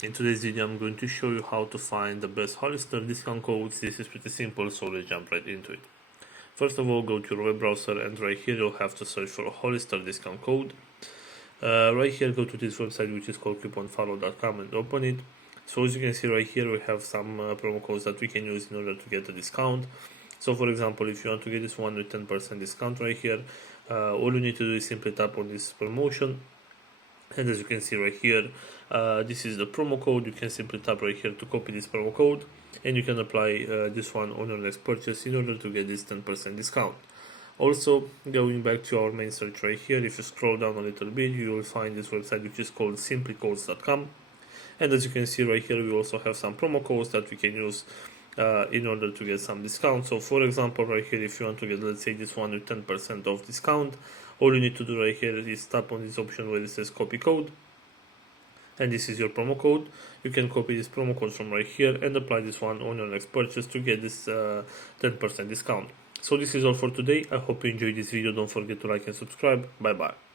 In today's video, I'm going to show you how to find the best Hollister discount codes. This is pretty simple, so let's jump right into it. First of all, go to your web browser, and right here you'll have to search for a Hollister discount code. Right here, go to this website, which is called couponfollow.com, and open it. So as you can see right here, we have some promo codes that we can use in order to get a discount. So for example, if you want to get this one with 10% discount right here, all you need to do is simply tap on this promotion. And as you can see right here, this is the promo code. You can simply tap right here to copy this promo code, and you can apply this one on your next purchase in order to get this 10% discount. Also, going back to our main search right here, if you scroll down a little bit, you will find this website, which is called simplycodes.com. And as you can see right here, we also have some promo codes that we can use in order to get some discount. So for example, right here, if you want to get, let's say, this one with 10% off discount, all you need to do right here is tap on this option where it says copy code, and this is your promo code. You can copy this promo code from right here and apply this one on your next purchase to get this 10% discount. So this is all for today. I hope you enjoyed this video. Don't forget to like and subscribe. Bye bye.